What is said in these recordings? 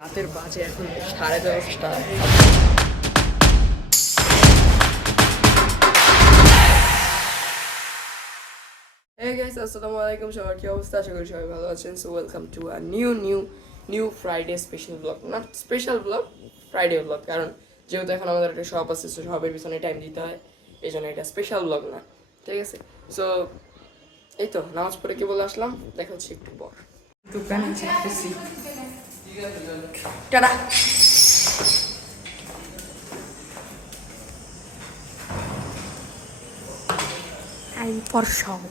রাতের বাজে এখন 10:30। Hey guys, আসসালামু আলাইকুম। সবার কি অবস্থা? আশা করি সবাই ভালো আছেন। So welcome to a new Friday special blog. Not special blog, Friday blog. কারণ যেহেতু এখন আমাদের একটা শপ আছে, সো শপের পিছনে টাইম দিতে হয়, এই জন্য এটা স্পেশাল ব্লগ না, ঠিক আছে? সো এই তো নামাজ পড়ে কি বলে আসলাম, দেখা হচ্ছে একটু পর। দোকানে যেতেছি, টাটা। Time for shop.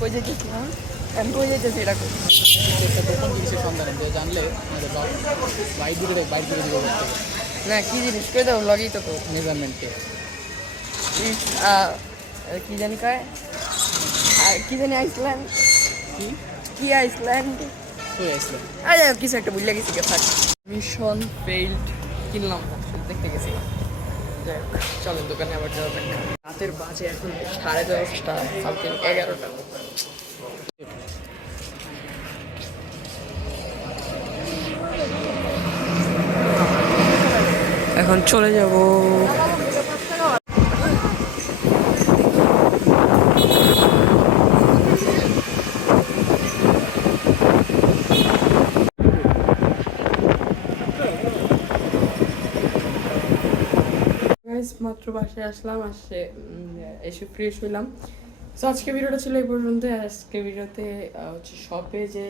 কই যেতেছি না, আমি কই যেতেছি এটা কই? একটা দোকান জিনিসের সন্ধানে যে জানলে বাইক দূরে দিব করতে না কি জিনিস কই দাও, লগেই তো মেজারমেন্টকে কি জানি কয়, কি জানি আইসল্যান্ড, কি কি আইসল্যান্ড, হয়ে আসলো। আরে কিছু একটা বুঝলে গেছি। থাক, মিশন ফেইল্ড কিনলাম, দেখতে গেছি। যাই হোক, চলেন দোকানে আবার যাওয়া যাক। রাতের বাজে এখন 10:30, সামথিং 11টা। এখন চলে যাব। মাত্র বাসায় আসলাম, এসে ফ্রেশ হইলাম। তো আজকে ভিডিওটা ছিল এই পর্যন্ত। আজকে ভিডিওতে হচ্ছে শপে যে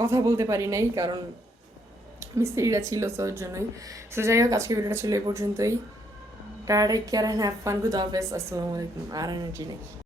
কথা বলতে পারি নাই, কারণ মিস্ত্রিরা ছিল, তো ওর জন্যই। সো যাই হোক, আজকে ভিডিওটা ছিল এই পর্যন্তই। Tata, take care and have fun. Good হাফেজ, আসসালামু আলাইকুম। আর এনার্জি নেই।